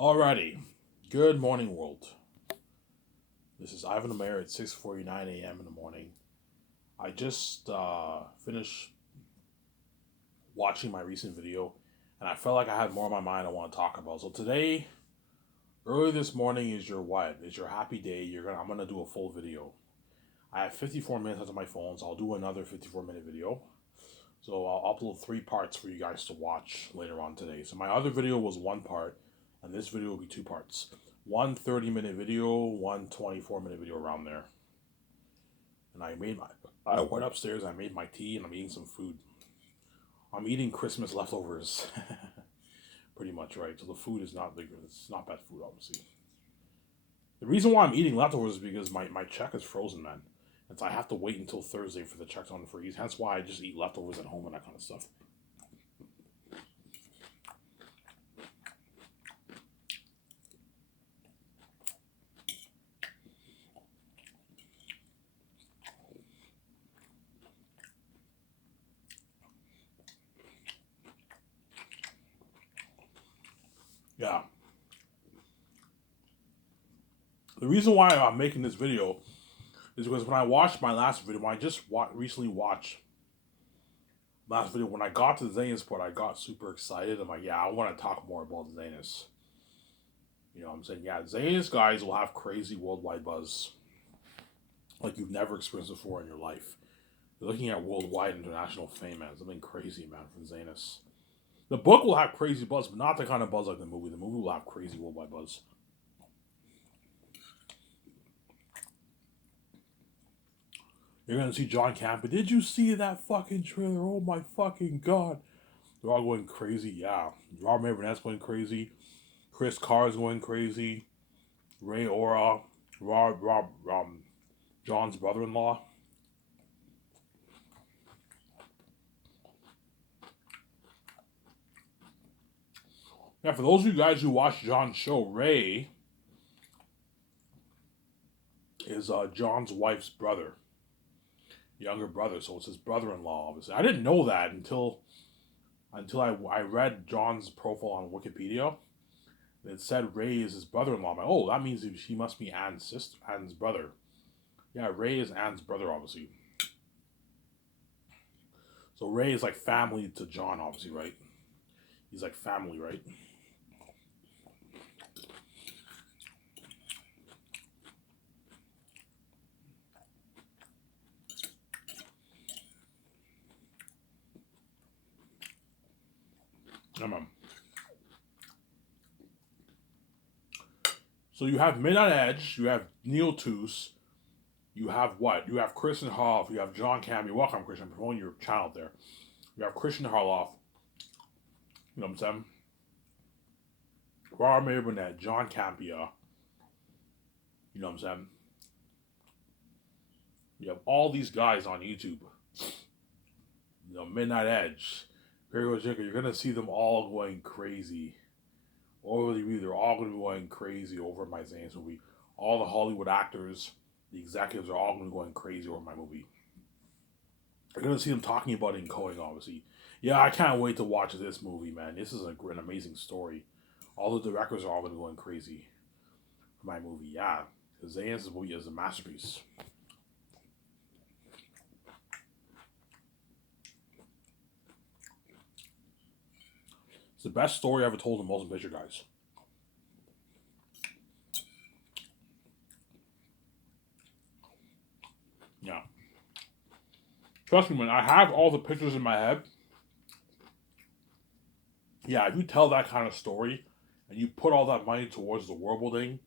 Alrighty. Good morning, world. This is Ivan the Mayor at 6:49 a.m. in the morning. I just finished watching my recent video, and I felt like I had more on my mind I want to talk about. So today, early this morning, is your what? Is your happy day? I'm gonna do a full video. I have 54 minutes on my phone, so I'll do another 54-minute video. So I'll upload 3 parts for you guys to watch later on today. So my other video was 1 part, and this video will be 2 parts. One 30-minute video, one 24-minute video around there. And I went upstairs, I made my tea, and I'm eating some food. I'm eating Christmas leftovers. Pretty much, right? So the food is not big, it's not bad food, obviously. The reason why I'm eating leftovers is because my check is frozen, man. And so I have to wait until Thursday for the check to unfreeze. Hence why I just eat leftovers at home and that kind of stuff. Yeah. The reason why I'm making this video is because when I watched my last video, when I just recently watched last video, when I got to the Zanus part, I got super excited. I'm like, yeah, I want to talk more about Zanus. You know what I'm saying? Yeah, Zanus guys will have crazy worldwide buzz like you've never experienced before in your life. You're looking at worldwide international fame, man. Something crazy, man, from Zanus. The book will have crazy buzz, but not the kind of buzz like the movie. The movie will have crazy worldwide buzz. You're gonna see John Campbell. Did you see that fucking trailer? Oh my fucking god! They're all going crazy. Yeah, Robert Burnet's going crazy. Chris Carr's going crazy. Ray Ora, John's brother-in-law. Yeah, for those of you guys who watch John's show, Ray is John's wife's brother, younger brother. So it's his brother-in-law. Obviously, I didn't know that until I read John's profile on Wikipedia. It said Ray is his brother-in-law. I'm like, oh, that means he must be Anne's brother. Yeah, Ray is Anne's brother, obviously. So Ray is like family to John, obviously, right? He's like family, right? So you have Midnight Edge, you have Neil Toos, you have what? You have Christian Harloff, you have John Cam. You're welcome, Christian. I'm promoting your channel there. You have Christian Harloff, you know what I'm saying? Robert Mayer Burnett, John Campia, you know what I'm saying? You have all these guys on YouTube. You know, Midnight Edge, Gregor Jicker, you're gonna see them all going crazy. Over the movie, they're all gonna be going crazy over my Zane's movie. All the Hollywood actors, the executives are all gonna be going crazy over my movie. You're gonna see them talking about it in coding, obviously. Yeah, I can't wait to watch this movie, man. This is an amazing story. All the directors are all gonna be going crazy for my movie. Yeah, because Zane's movie is a masterpiece. It's the best story ever told in motion picture, guys. Yeah. Trust me, man, I have all the pictures in my head. Yeah, if you tell that kind of story and you put all that money towards the world building,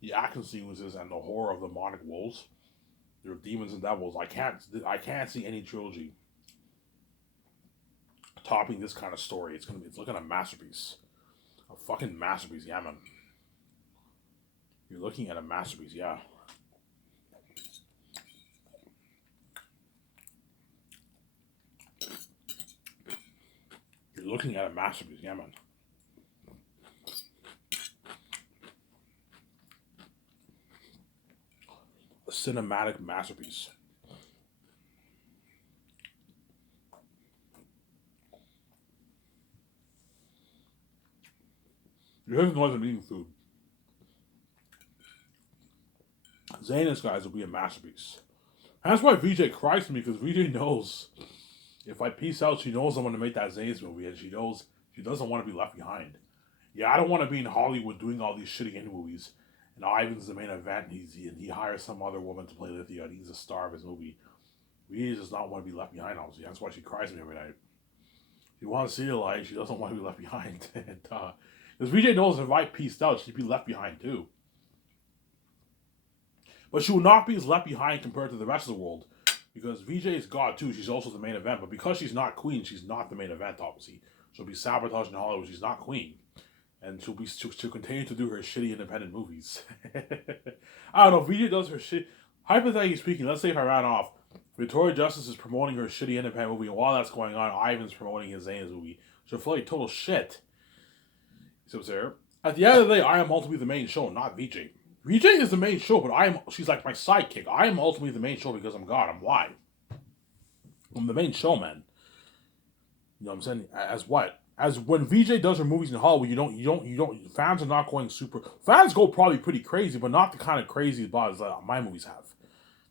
the action sequences, and the horror of the demonic wolves, their demons and devils, I can't see any trilogy topping this kind of story. It's looking at a masterpiece. A fucking masterpiece, yeah, man. You're looking at a masterpiece, yeah. You're looking at a masterpiece, yeah, man. A cinematic masterpiece. He doesn't know I'm eating food. Zayn's guys will be a masterpiece. And that's why VJ cries to me, because VJ knows if I peace out, she knows I'm going to make that Zayn's movie, and she knows she doesn't want to be left behind. Yeah, I don't want to be in Hollywood doing all these shitty indie movies, and Ivan's the main event, and he hires some other woman to play Lithia, and he's a star of his movie. VJ does not want to be left behind, obviously. That's why she cries to me every night. She wants to see the light, she doesn't want to be left behind. Because VJ knows if I pieced out, she'd be left behind too. But she will not be as left behind compared to the rest of the world. Because VJ is God too, she's also the main event. But because she's not Queen, she's not the main event, obviously. She'll be sabotaged in Hollywood, she's not Queen. And she'll continue to do her shitty independent movies. I don't know, VJ does her shit. Hypothetically speaking, let's say if I ran off, Victoria Justice is promoting her shitty independent movie, and while that's going on, Ivan's promoting his Zayn's movie. She'll feel like total shit. So, sir, at the end of the day, I am ultimately the main show, not VJ. VJ is the main show, but she's like my sidekick. I am ultimately the main show because I'm God. I'm why. I'm the main showman. You know what I'm saying? As what? As when VJ does her movies in Hollywood, you don't, fans are not going super, fans go probably pretty crazy, but not the kind of crazy buzz that my movies have.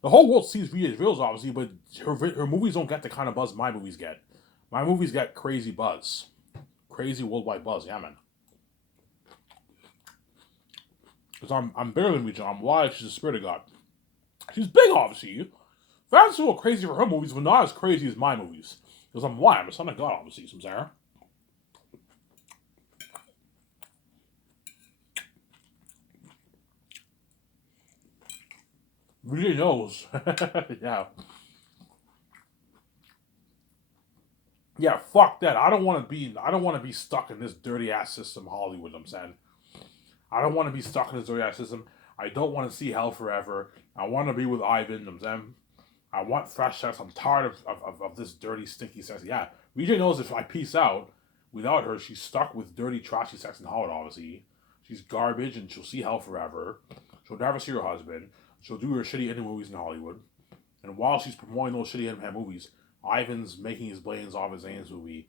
The whole world sees VJ's videos, obviously, but her movies don't get the kind of buzz my movies get. My movies get crazy buzz. Crazy worldwide buzz, yeah, man. Because I'm bigger than VJ. I'm wide, she's the spirit of God. She's big, obviously. Fans go crazy for her movies, but not as crazy as my movies. Because I'm wide, I'm a son of God, obviously, some Sarah. VJ knows. Yeah. Yeah, fuck that. I don't want to be stuck in this dirty ass system, Hollywood, I'm saying. I don't want to be stuck in this dirty ass system. I don't want to see hell forever. I want to be with Ivan, I'm saying. I want fresh sex. I'm tired of this dirty, stinky sex. Yeah, VJ knows if I peace out without her, she's stuck with dirty, trashy sex in Hollywood, obviously. She's garbage and she'll see hell forever. She'll never see her husband. She'll do her shitty indie movies in Hollywood. And while she's promoting those shitty indie movies, Ivan's making his billions off his Zayn's movie.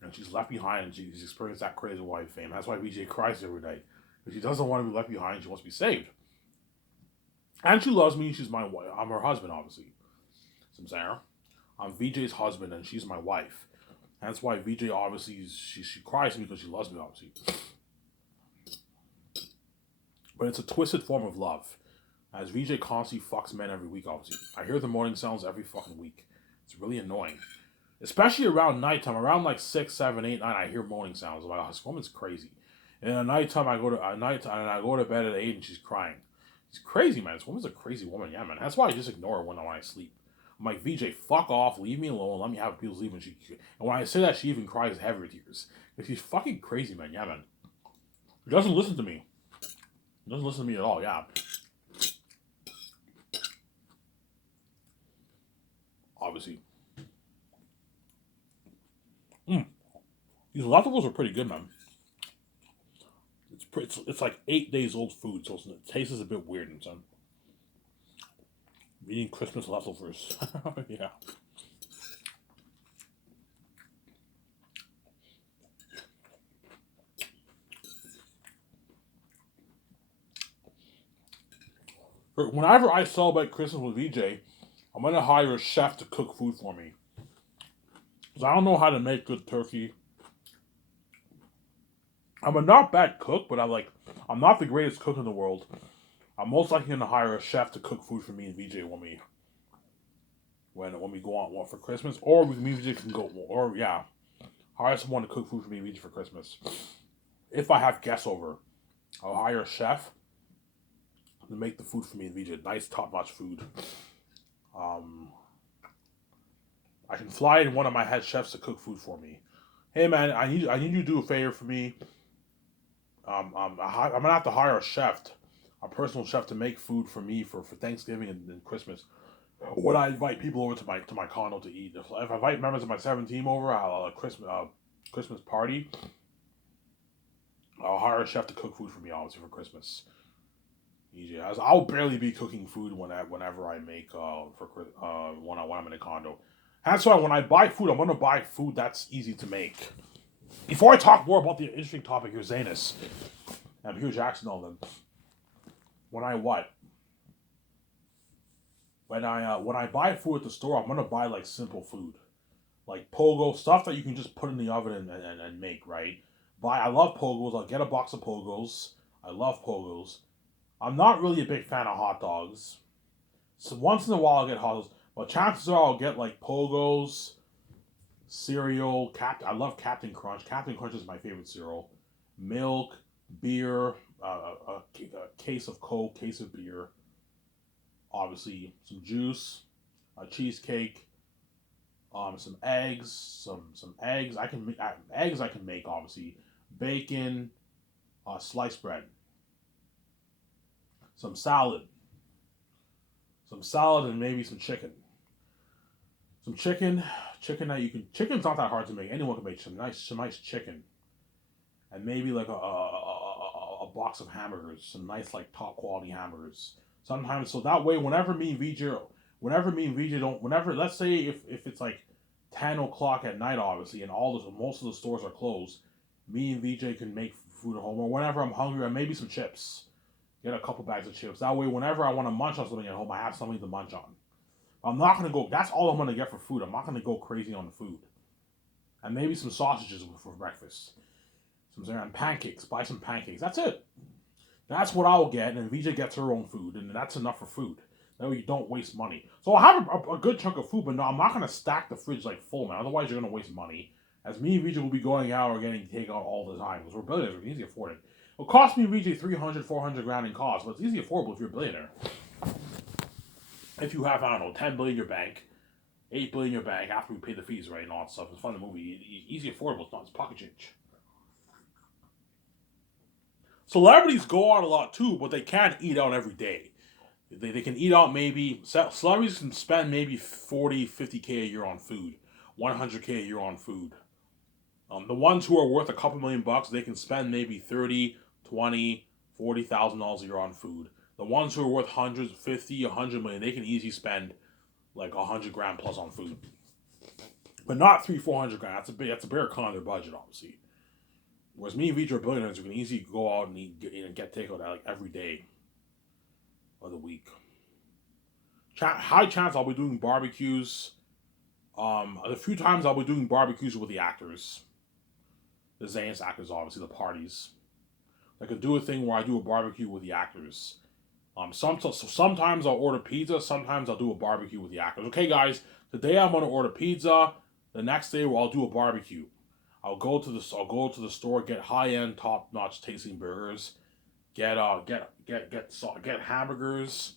And she's left behind and she's experienced that crazy wife fame. That's why VJ cries every night. Because she doesn't want to be left behind. She wants to be saved. And she loves me. She's my wife. I'm her husband, obviously. Some Sarah. I'm VJ's husband and she's my wife. That's why VJ obviously she cries to me because she loves me, obviously. But it's a twisted form of love. As VJ constantly fucks men every week, obviously. I hear the morning sounds every fucking week. It's really annoying. Especially around nighttime. Around like 6, 7, 8, 9, I hear moaning sounds. I'm like, oh, this woman's crazy. And at nighttime, I go to bed at 8 and she's crying. She's crazy, man. This woman's a crazy woman. Yeah, man. That's why I just ignore her when I sleep. I'm like, VJ, fuck off. Leave me alone. Let me have people sleep. And when I say that, she even cries heavy tears. Because she's fucking crazy, man. Yeah, man. She doesn't listen to me. She doesn't listen to me at all. Yeah. Obviously. These leftovers are pretty good, man. It's like 8 days old food, so it tastes a bit weird and some. Eating Christmas leftovers. Yeah. Whenever I celebrate Christmas with VJ, I'm gonna hire a chef to cook food for me. Cause I don't know how to make good turkey. I'm a not bad cook, but I'm not the greatest cook in the world. I'm most likely gonna hire a chef to cook food for me and VJ when we go on for Christmas, or me and VJ can go, or yeah, hire someone to cook food for me and VJ for Christmas. If I have guests over, I'll hire a chef to make the food for me and VJ. Nice top-notch food. I can fly in one of my head chefs to cook food for me. Hey man, I need you to do a favor for me. I'm gonna have to hire a chef, a personal chef, to make food for me for Thanksgiving and Christmas. When I invite people over to my condo to eat, if I invite members of my 7 team over, I'll a Christmas party. I'll hire a chef to cook food for me, obviously, for Christmas. Easy. I'll barely be cooking food whenever I make when I'm in a condo. That's why when I buy food, I'm gonna buy food that's easy to make. Before I talk more about the interesting topic here, Zanus and Hugh Jackson, all them, when I what? When I buy food at the store, I'm gonna buy like simple food, like pogo stuff that you can just put in the oven and make, right. I love pogos. I'll get a box of pogos. I love pogos. I'm not really a big fan of hot dogs. So once in a while I'll get hot dogs, but chances are I'll get like pogos, cereal. I love Captain Crunch. Captain Crunch is my favorite cereal. Milk, beer, a case of Coke, case of beer. Obviously some juice, a cheesecake, some eggs, some eggs. Eggs I can make, obviously, bacon, sliced bread, some salad, and maybe some chicken. Some chicken that you can. Chicken's not that hard to make. Anyone can make some nice chicken, and maybe like a box of hamburgers, some nice like top quality hamburgers. Sometimes, so that way, whenever me and VJ don't, whenever, let's say if it's like 10 o'clock at night, obviously, and most of the stores are closed, me and VJ can make food at home, or whenever I'm hungry, and maybe some chips. Get a couple bags of chips. That way, whenever I want to munch on something at home, I have something to munch on. I'm not gonna go. That's all I'm gonna get for food. I'm not gonna go crazy on the food. And maybe some sausages for breakfast. And pancakes. Buy some pancakes. That's it. That's what I'll get, and VJ gets her own food, and that's enough for food. That way you don't waste money. So I'll have a good chunk of food, but no, I'm not gonna stack the fridge like full, man. Otherwise, you're gonna waste money. As me and VJ will be going out or getting takeout all the time because we're billionaires. We can easily afford it. It'll cost me VJ 300, 400 grand in cost, but it's easily affordable if you're a billionaire. If you have, I don't know, 10 billion in your bank, 8 billion in your bank after we pay the fees, right, and all that stuff. It's fun the movie. Easy affordable. It's not. It's pocket change. Celebrities go out a lot too, but they can't eat out every day. They can eat out maybe. Celebrities can spend maybe 40, 50K a year on food, 100K a year on food. The ones who are worth a couple $1,000,000, they can spend maybe 30, 20, $40,000 a year on food. The ones who are worth hundreds, 50, 100 million, they can easily spend like 100 grand plus on food, but not 300, 400 grand. That's a bigger cut on their budget, obviously. Whereas me and VJ are billionaires, we can easily go out and get takeout like every day of the week. High chance I'll be doing barbecues. A few times I'll be doing barbecues with the actors, the Zane's actors, obviously the parties. I could do a thing where I do a barbecue with the actors. Sometimes I'll order pizza. Sometimes I'll do a barbecue with the actors. Okay, guys, today I'm gonna order pizza. The next day I'll do a barbecue. I'll go to the store, get high end, top notch tasting burgers, get hamburgers,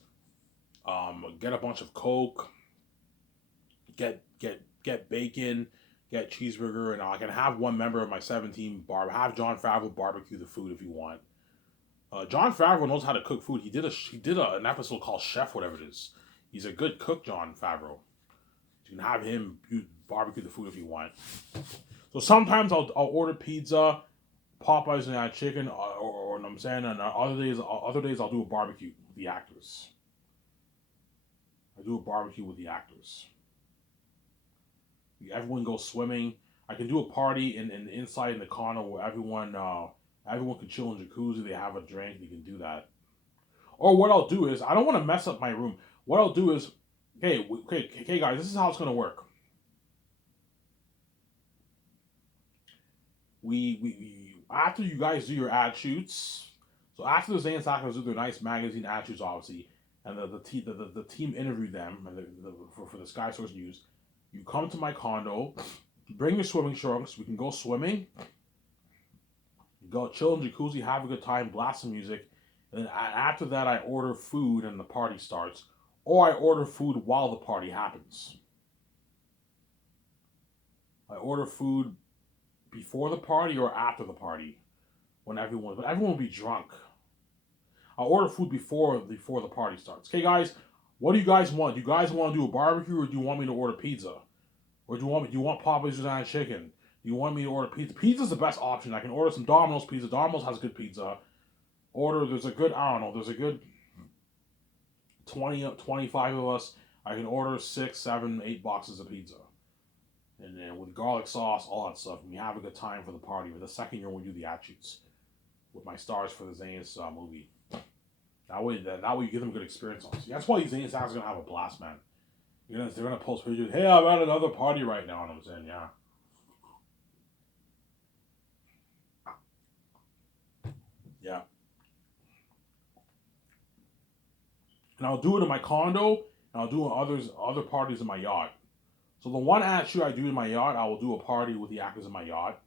get a bunch of Coke, get bacon, get cheeseburger, and I can have one member of my 17 have John Favreau barbecue the food if you want. John Favreau knows how to cook food. He did an episode called Chef, whatever it is. He's a good cook, John Favreau. You can have him barbecue the food if you want. So sometimes I'll order pizza, Popeyes and chicken, or what I'm saying, and other days I'll do a barbecue with the actors. I do a barbecue with the actors. Everyone goes swimming. I can do a party in inside in the condo where everyone can chill in jacuzzi. They have a drink. You can do that. Or what I'll do is I don't want to mess up my room. What I'll do is, hey guys, this is how it's gonna work. We after you guys do your ad shoots, so after the Zane's actors do their nice magazine ad shoots, obviously, and the team interviewed them and for the Sky Source News. You come to my condo, bring your swimming trunks. We can go swimming. Go chill in jacuzzi, have a good time, blast some music, and then after that, I order food and the party starts, or I order food while the party happens. I order food before the party or after the party, but everyone will be drunk. I'll order food before the party starts. Okay, guys, what do you guys want? Do you guys want to do a barbecue, or do you want me to order pizza, or do you want Popeyes and chicken? Do you want me to order pizza? Pizza's the best option. I can order some Domino's pizza. Domino's has good pizza. There's a good 20, 25 of us. I can order 6, 7, 8 boxes of pizza. and then with garlic sauce, all that stuff. And we have a good time for the party. But the second year, we do the attributes with my stars for the Zane's movie. That way you give them a good experience on. So that's why these Zane's actors are gonna have a blast, man. They're gonna post pictures. Hey, I'm at another party right now, and I'm saying, yeah, yeah. And I'll do it in my condo, and I'll do it other parties in my yacht. So the one shoot I do in my yacht, I will do a party with the actors in my yacht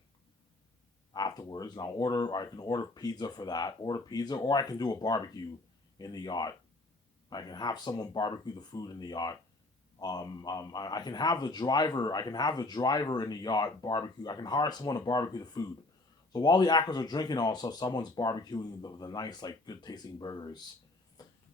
afterwards, and I can order pizza for that, order pizza, or I can do a barbecue in the yacht. I can have someone barbecue the food in the yacht. I can have the driver. I can have the driver in the yacht barbecue. I can hire someone to barbecue the food. So while the actors are drinking, also someone's barbecuing the nice, like, good tasting burgers,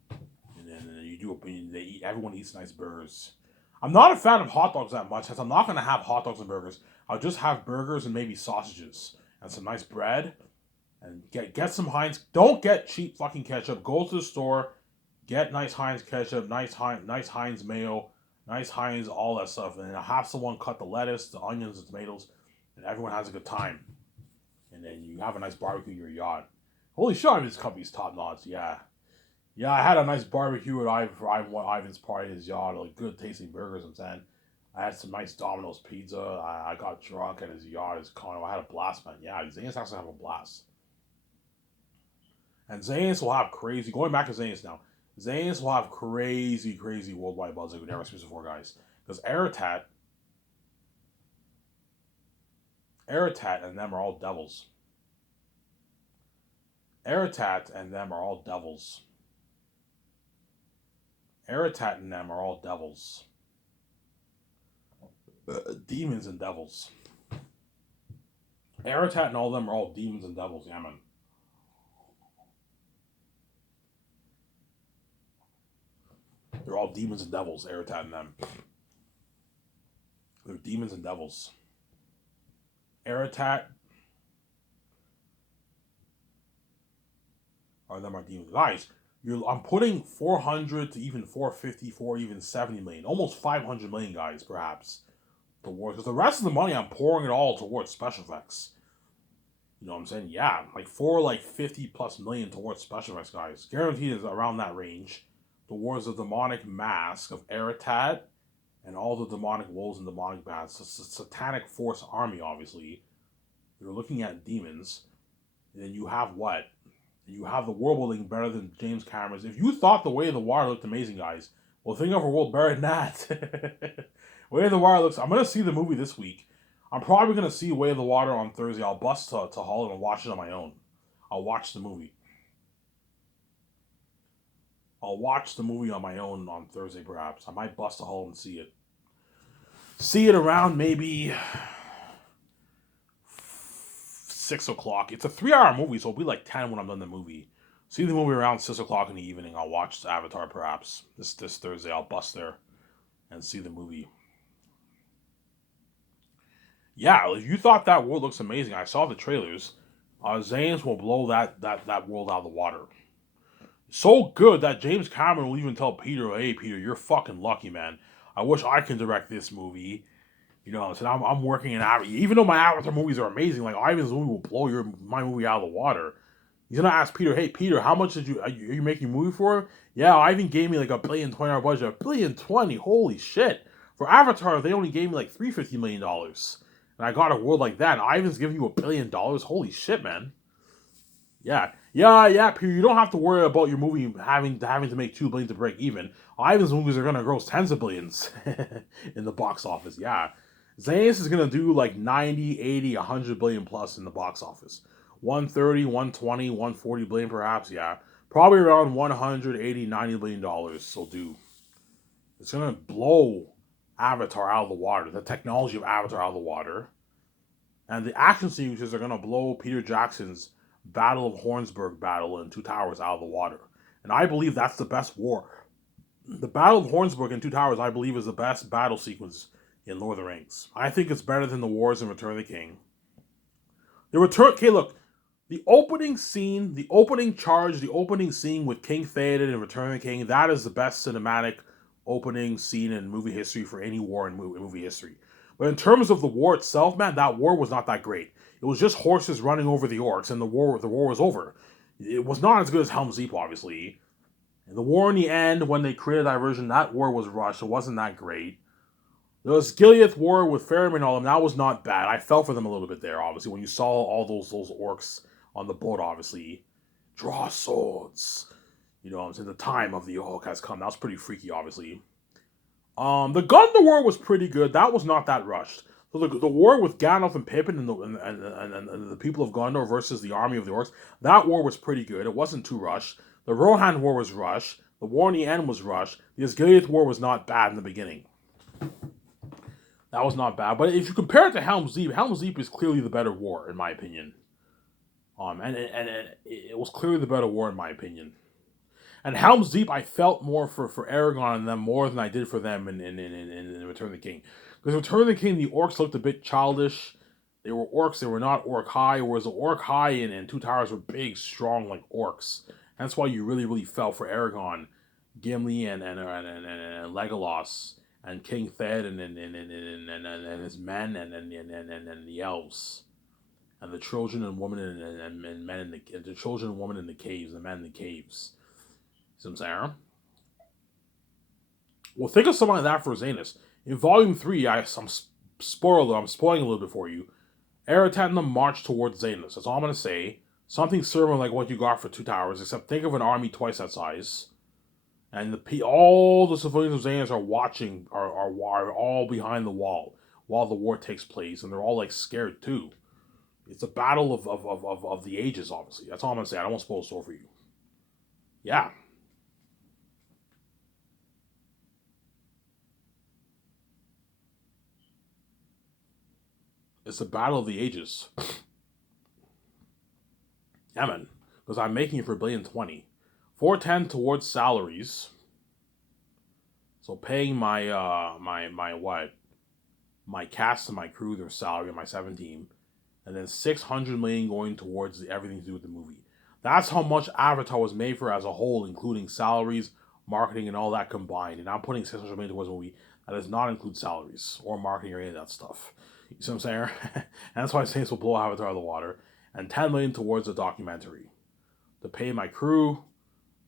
and then you do it. They eat. Everyone eats nice burgers. I'm not a fan of hot dogs that much, since I'm not gonna have hot dogs and burgers. I'll just have burgers and maybe sausages and some nice bread, and get some Heinz. Don't get cheap fucking ketchup. Go to the store, get nice Heinz ketchup, nice Heinz mayo, nice Heinz, all that stuff, and then have someone cut the lettuce, the onions, the tomatoes, and everyone has a good time. And then you have a nice barbecue in your yacht. Holy shit, I mean, this company's top notch. Yeah, yeah. I had a nice barbecue at Ivan's party at his yacht. Like good tasting burgers. I'm saying. I had some nice Domino's pizza. I got drunk at his yacht, his condo. I had a blast, man. Yeah, Zane's actually have a blast. And Zane's will have crazy. Going back to Zane's now. Zane's will have crazy, crazy worldwide buzz like we've never seen before, guys. Because Aratat and them are all devils. Aratat and them are all devils. Aratat and them are all devils. Demons and devils. Aratat and all of them are all demons and devils, yeah, man. They're all demons and devils, Aratat and them. They're demons and devils. Aratat or them are demons. Guys, I'm putting 400 to even 450, even 70 million, almost 500 million, guys, perhaps, towards. Because the rest of the money, I'm pouring it all towards special effects. You know what I'm saying? Yeah, like 50 plus million towards special effects, guys. Guaranteed is around that range. Towards the demonic mask of Aratat and all the demonic wolves and demonic bats. It's a satanic force army, obviously. You're looking at demons. And then you have what? You have the world building better than James Cameron's. If you thought The Way of the Water looked amazing, guys, well, think of a world better than that. Way of the Water looks. I'm gonna see the movie this week. I'm probably gonna see Way of the Water on Thursday. I'll bust to Holland and watch it on my own. I'll watch the movie. I'll watch the movie on my own on Thursday, perhaps. I might bust to Holland and see it. See it around maybe 6 o'clock. It's a 3 hour movie, so it'll be like 10 when I'm done the movie. See the movie around 6 o'clock in the evening. I'll watch Avatar perhaps this Thursday. I'll bust there and see the movie. Yeah, if you thought that world looks amazing, I saw the trailers. Zanes will blow that world out of the water. So good that James Cameron will even tell Peter, "Hey, Peter, you're fucking lucky, man. I wish I can direct this movie." You know, so I'm working in Avatar. Even though my Avatar movies are amazing, like Ivan's movie will blow my movie out of the water. He's gonna ask Peter, "Hey, Peter, how much are you making a movie for?" Yeah, Ivan gave me like $1,020,000,000 budget. $1,020,000,000, holy shit! For Avatar, they only gave me like $350 million, and I got a world like that. And Ivan's giving you $1,000,000,000. Holy shit, man! Yeah, Peter. You don't have to worry about your movie having to make 2 billion to break even. Ivan's movies are gonna gross tens of billions in the box office. Yeah, Zanis is gonna do like 90, 80, 100 billion plus in the box office. 130, 120, 140 billion perhaps. Yeah, probably around 180, 90 billion dollars. So do. It's gonna blow Avatar out of the water. The technology of Avatar out of the water, and the action sequences are gonna blow Peter Jackson's Battle of Hornsburg battle in Two Towers out of the water. And I believe that's the best war. The Battle of Hornsburg in Two Towers, I believe, is the best battle sequence in Lord of the Rings. I think it's better than the wars in Return of the King. Okay, look, the opening scene, the opening charge, the opening scene with King Theoden in Return of the King, that is the best cinematic opening scene in movie history for any war in movie history. But in terms of the war itself, man, that war was not that great. It was just horses running over the orcs, and the war was over. It was not as good as Helm's Deep, obviously. And the war in the end, when they created Diversion, that war was rushed. It wasn't that great. There was Gileath War with Faramir and all them. That was not bad. I felt for them a little bit there, obviously, when you saw all those orcs on the boat, obviously. Draw swords. You know what I'm saying? The time of the orc has come. That was pretty freaky, obviously. The Gondor War was pretty good. That was not that rushed. So the war with Gandalf and Pippin and the people of Gondor versus the army of the orcs, that war was pretty good. It wasn't too rushed. The Rohan War was rushed. The war in the end was rushed. The Osgiliath War was not bad in the beginning. That was not bad. But if you compare it to Helm's Deep is clearly the better war, in my opinion. It was clearly the better war, in my opinion. And Helm's Deep, I felt more for Aragorn and them more than I did for them in Return of the King. Because Return of the King, the orcs looked a bit childish. They were orcs, they were not orc high, whereas the orc high and Two Towers were big, strong like orcs. That's why you really, really felt for Aragorn, Gimli, and Legolas, and King Thed, and his men, and the elves, and the children and women and men in the children and women in the caves, the men in the caves. See what I'm saying? Well, think of something like that for Zanus. In Volume 3, I'm spoiling a little bit for you. Eretz and them march towards Zanus. That's all I'm going to say. Something similar like what you got for Two Towers, except think of an army twice that size. And all the civilians of Zanus are watching, are all behind the wall while the war takes place, and they're all like scared too. It's a battle of the ages, obviously. That's all I'm going to say. I don't want to spoil the story for you. Yeah. It's the battle of the ages. Yeah, man. Because I'm making it for $1,020,000,000. 410 towards salaries. So paying my my cast and my crew their salary and my 7 team, and then 600 million going towards everything to do with the movie. That's how much Avatar was made for as a whole, including salaries, marketing, and all that combined. And I'm putting 600 million towards a movie that does not include salaries or marketing or any of that stuff. You see what I'm saying? And that's why Saints will blow Avatar out of the water. And 10 million towards the documentary to pay my crew,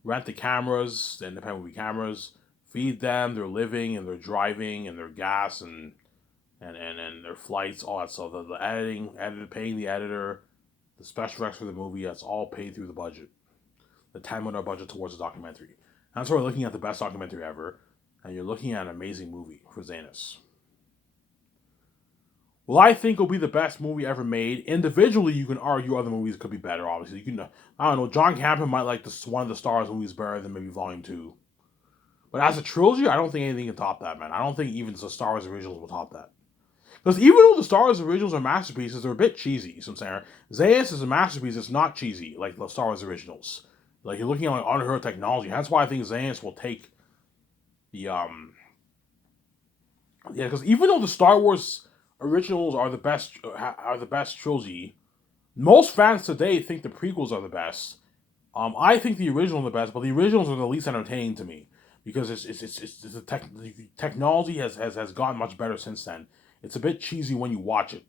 rent the cameras, the independent movie cameras, feed them their living and their driving and their gas and their flights, all that stuff. The editing, paying the editor, the special effects for the movie, that's all paid through the budget. The $10 million budget towards the documentary. And that's why we're looking at the best documentary ever, and you're looking at an amazing movie for Zanus. Well, I think it'll be the best movie ever made. Individually, you can argue other movies could be better, obviously. You can, I don't know, John Campbell might like one of the Star Wars movies better than maybe Volume 2. But as a trilogy, I don't think anything can top that, man. I don't think even the Star Wars originals will top that. Because even though the Star Wars originals are masterpieces, they're a bit cheesy, you know what I'm saying? Zayas is a masterpiece, it's not cheesy, like the Star Wars originals. Like, you're looking at like unheard technology. That's why I think Zayas will take the, yeah, because even though the Star Wars originals are the best trilogy, most fans today think the prequels are the best. I think the originals are the best, but the originals are the least entertaining to me because the technology has gotten much better since then. It's a bit cheesy when you watch it.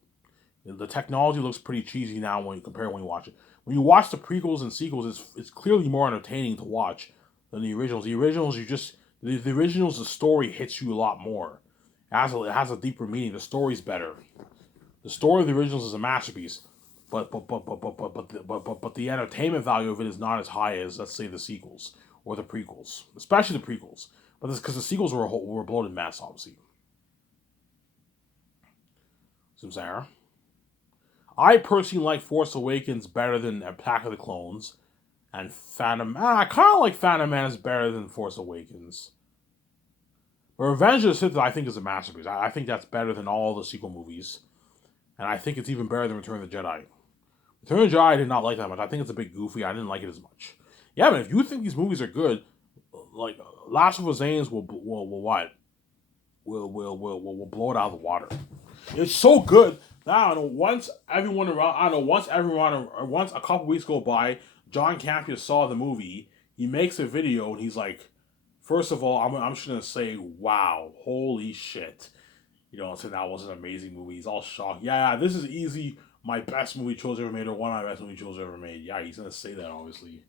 The technology looks pretty cheesy now when you watch it. When you watch the prequels and sequels, it's clearly more entertaining to watch than the originals. The originals, the originals, the story hits you a lot more. It has a deeper meaning. The story's better. The story of the originals is a masterpiece, but the entertainment value of it is not as high as, let's say, the sequels or the prequels, especially the prequels. But this because the sequels were a bloated mess, obviously. So, Sarah, I personally like Force Awakens better than Attack of the Clones, and Phantom. I kind of like Phantom Menace better than Force Awakens. But Revenge of the Sith, I think, is a masterpiece. I think that's better than all the sequel movies. And I think it's even better than Return of the Jedi. Return of the Jedi I did not like that much. I think it's a bit goofy. I didn't like it as much. Yeah, but if you think these movies are good, like Last of Us Zanes will what? Will blow it out of the water. It's so good that I don't know. Once a couple weeks go by, John Campea saw the movie. He makes a video and he's like, first of all, I'm just gonna say, wow, holy shit. saying that was an amazing movie. He's all shocked. Yeah, this is easy. My best movie Cho's ever made, or one of my best movie Cho's ever made. Yeah, he's gonna say that obviously.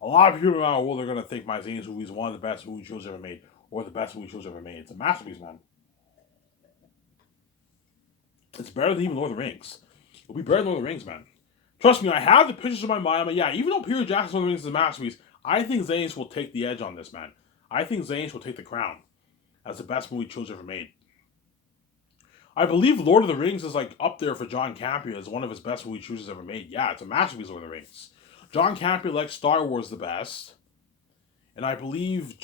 A lot of people around the world are gonna think my Zane's movie is one of the best movie Cho's ever made, or the best movie Cho's ever made. It's a masterpiece, man. It's better than even Lord of the Rings. It'll be better than Lord of the Rings, man. Trust me, I have the pictures in my mind. But yeah, even though Peter Jackson's Lord of the Rings is a masterpiece, I think Zane's will take the edge on this, man. I think Zane's will take the crown as the best movie Cho's ever made. I believe Lord of the Rings is like up there for John Campea as one of his best movie choices ever made. Yeah, it's a masterpiece, Lord of the Rings. John Campea likes Star Wars the best, and I believe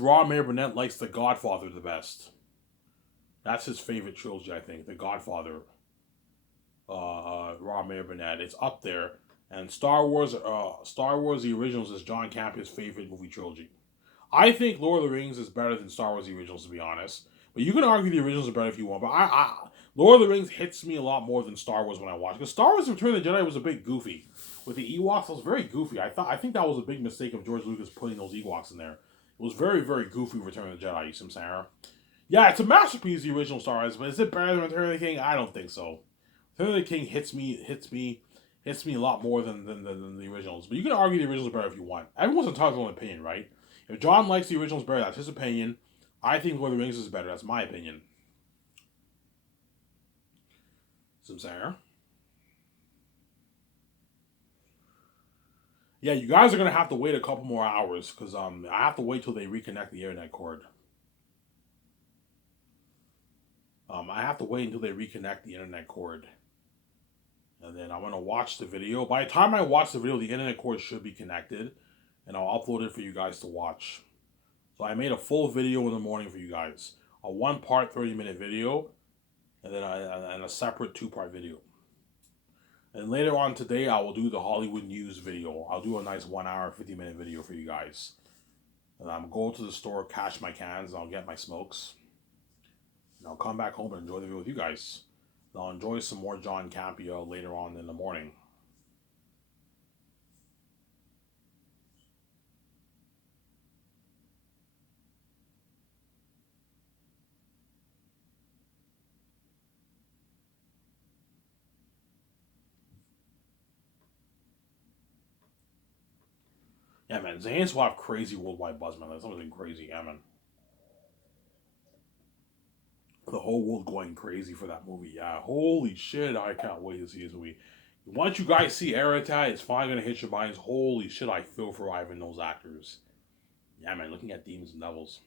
Rob Mayer Burnett likes The Godfather the best. That's his favorite trilogy, I think. The Godfather. Rob Mayer Burnett. It's up there, and Star Wars. The Originals is John Campea's favorite movie trilogy. I think Lord of the Rings is better than Star Wars The Originals, to be honest. But you can argue the originals are better if you want. But Lord of the Rings hits me a lot more than Star Wars when I watch. Because Star Wars Return of the Jedi was a bit goofy. With the Ewoks, it was very goofy. I think that was a big mistake of George Lucas putting those Ewoks in there. It was very, very goofy Return of the Jedi, you see what I'm saying? Yeah, it's a masterpiece, the original Star Wars, but is it better than Return of the King? I don't think so. Return of the King hits me a lot more than the originals. But you can argue the originals are better if you want. Everyone's entitled to their own opinion, right? If John likes the originals better, that's his opinion. I think Lord of the Rings is better. That's my opinion. Some saying. Yeah, you guys are gonna have to wait a couple more hours because I have to wait till they reconnect the internet cord. I have to wait until they reconnect the internet cord, and then I'm gonna watch the video. By the time I watch the video, the internet cord should be connected, and I'll upload it for you guys to watch. So I made a full video in the morning for you guys. A 1-part 30-minute video, and then a separate 2-part video. And later on today, I will do the Hollywood News video. I'll do a nice 1 hour, 50-minute video for you guys. And I'm going to the store, cash my cans, and I'll get my smokes. And I'll come back home and enjoy the video with you guys. And I'll enjoy some more John Campea later on in the morning. Yeah, man, Zane's will have crazy worldwide buzz, man. That's something crazy, yeah, man. The whole world going crazy for that movie. Yeah, holy shit, I can't wait to see this movie. Once you guys see Aratat, it's finally gonna hit your minds. Holy shit, I feel for Ivan those actors. Yeah, man, looking at Demons and Devils.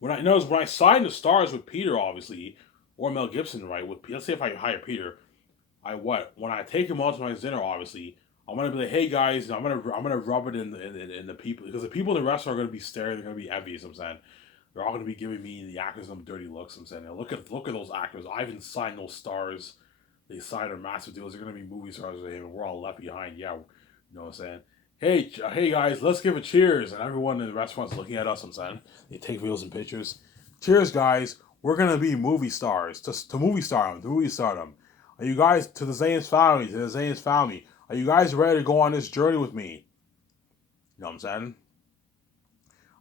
When I signed the stars with Peter, obviously, or Mel Gibson, right? Let's say if I hire Peter, when I take him out to my dinner, obviously, I'm gonna be like, hey guys, I'm gonna rub it in the people, because the people in the restaurant are gonna be staring, they're gonna be envious. I'm saying they're all gonna be giving me, the actors, some dirty looks. I'm saying, look at those actors. Ivan signed those stars. They signed their massive deals. They're gonna be movie stars with him, and we're all left behind. Yeah, you know what I'm saying. Hey guys, let's give a cheers, and everyone in the restaurant's looking at us. I'm saying they take videos and pictures. Cheers, guys. We're gonna be movie stars to movie stardom. Are you guys to the Zane's family? Are you guys ready to go on this journey with me? You know what I'm saying?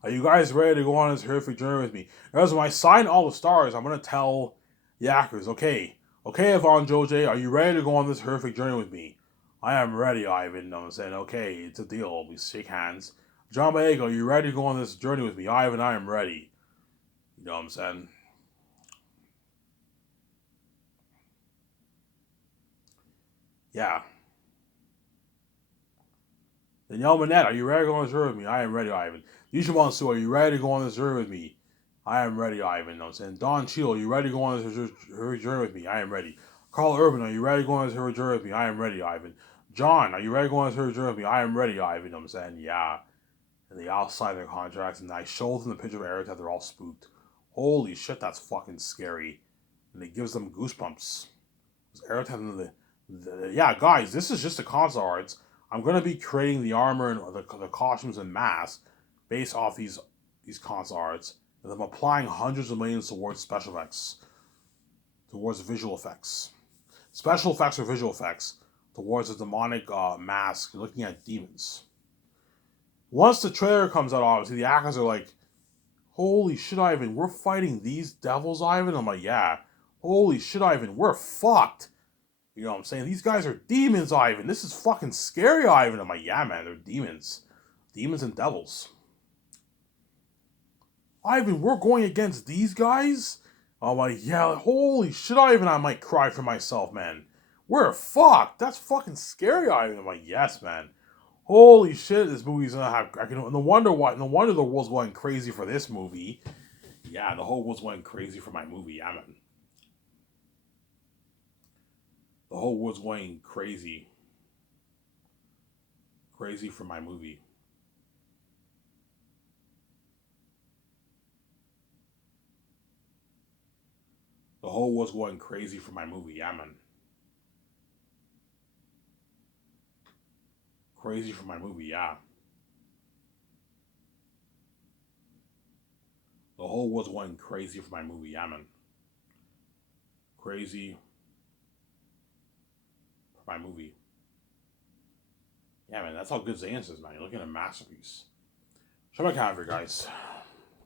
Are you guys ready to go on this horrific journey with me? Because when I sign all the stars, I'm gonna tell the actors, okay, Yvonne Joj, are you ready to go on this horrific journey with me? I am ready, Ivan. You know what I'm saying? Okay, it's a deal. We shake hands. John Boyega, are you ready to go on this journey with me? Ivan, I am ready. You know what I'm saying? Yeah. Danielle Manette, are you ready to go on this journey with me? I am ready, Ivan. Yusha Mansour, are you ready to go on this journey with me? I am ready, Ivan. You know what I'm saying? Don Cheadle, are you ready to go on this journey with me? I am ready. Carl Urban, are you ready to go on this journey with me? I am ready, Ivan. John, are you ready to go on this journey with me? I am ready, Ivan. You know what I'm saying? Yeah. And they all sign their contracts, and I show them the picture of Eric that they're all spooked. Holy shit, that's fucking scary. And it gives them goosebumps. Eric yeah, guys, this is just the console arts. I'm gonna be creating the armor and the costumes and masks based off these console arts, and I'm applying hundreds of millions towards special effects, towards visual effects, special effects or visual effects, towards a demonic mask, looking at demons. Once the trailer comes out, obviously the actors are like, Holy shit, Ivan, we're fighting these devils, Ivan? I'm like, yeah. Holy shit, Ivan, we're fucked. You know what I'm saying? These guys are demons, Ivan. This is fucking scary, Ivan. I'm like, yeah, man, they're demons. Demons and devils. Ivan, we're going against these guys? I'm like, yeah, holy shit, Ivan. I might cry for myself, man. We're fucked. That's fucking scary, Ivan. I'm like, yes, man. Holy shit, this movie's gonna have. No wonder why. No wonder the world's going crazy for this movie. Yeah, the whole world's going crazy for my movie. Yeah, man. The whole world's going crazy. Crazy for my movie. The whole world's going crazy for my movie. Yeah, man. Crazy for my movie. Yeah. The whole world's going crazy for my movie. Yeah, man. Crazy for my movie. Yeah, man. That's how good Zans is, man. You're looking at a masterpiece. Show my calendar, guys.